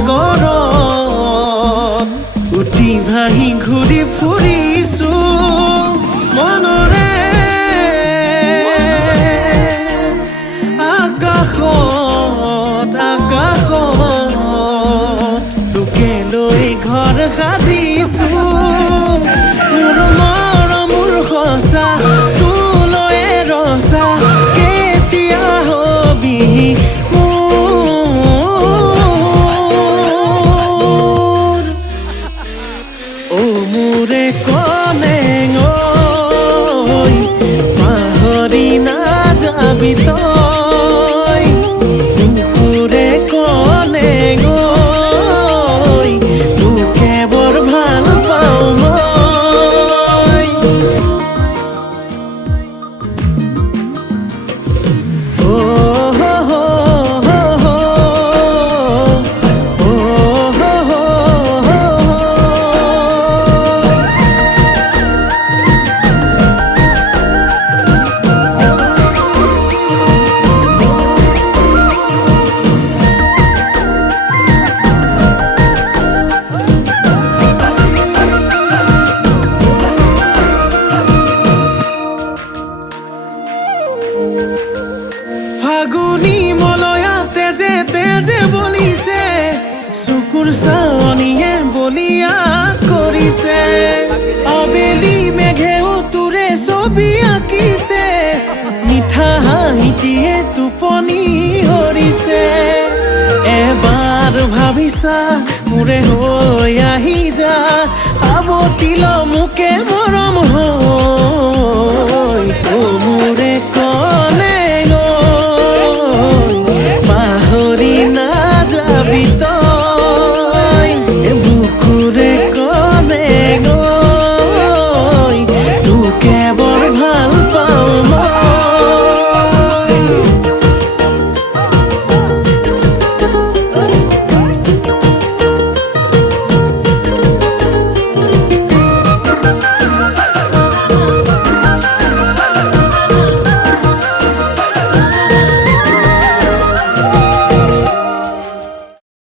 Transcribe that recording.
সাগৰত উটি ভাহি ঘূৰি ফুৰিছো মনৰে আকাশত তোকে লৈ ঘৰ সাজিছো মোৰ মৰম মোৰ সঁচা তোলৈ ৰচা কেতিয়া হবি মোৰ অ মোৰে কলেং ঐ পাহৰি নাযাবি তই কুকুৰে কলেং ঐ তোকে বৰ ভাল পাওঁ মই অ ফাগুনি মলয়াতে যে তেজে বলিছে চকুৰ চাৱনিয়ে বলিয়া কৰিছে আবেলি মেঘেও তোৰে ছবি আঁকিছে মিঠা হাঁহিটিয়ে টোপনি হৰিছে এবাৰ ভাবিছা মোৰে হৈ আহি যা আৱতিল মোকে মৰম হৈ অ মোৰে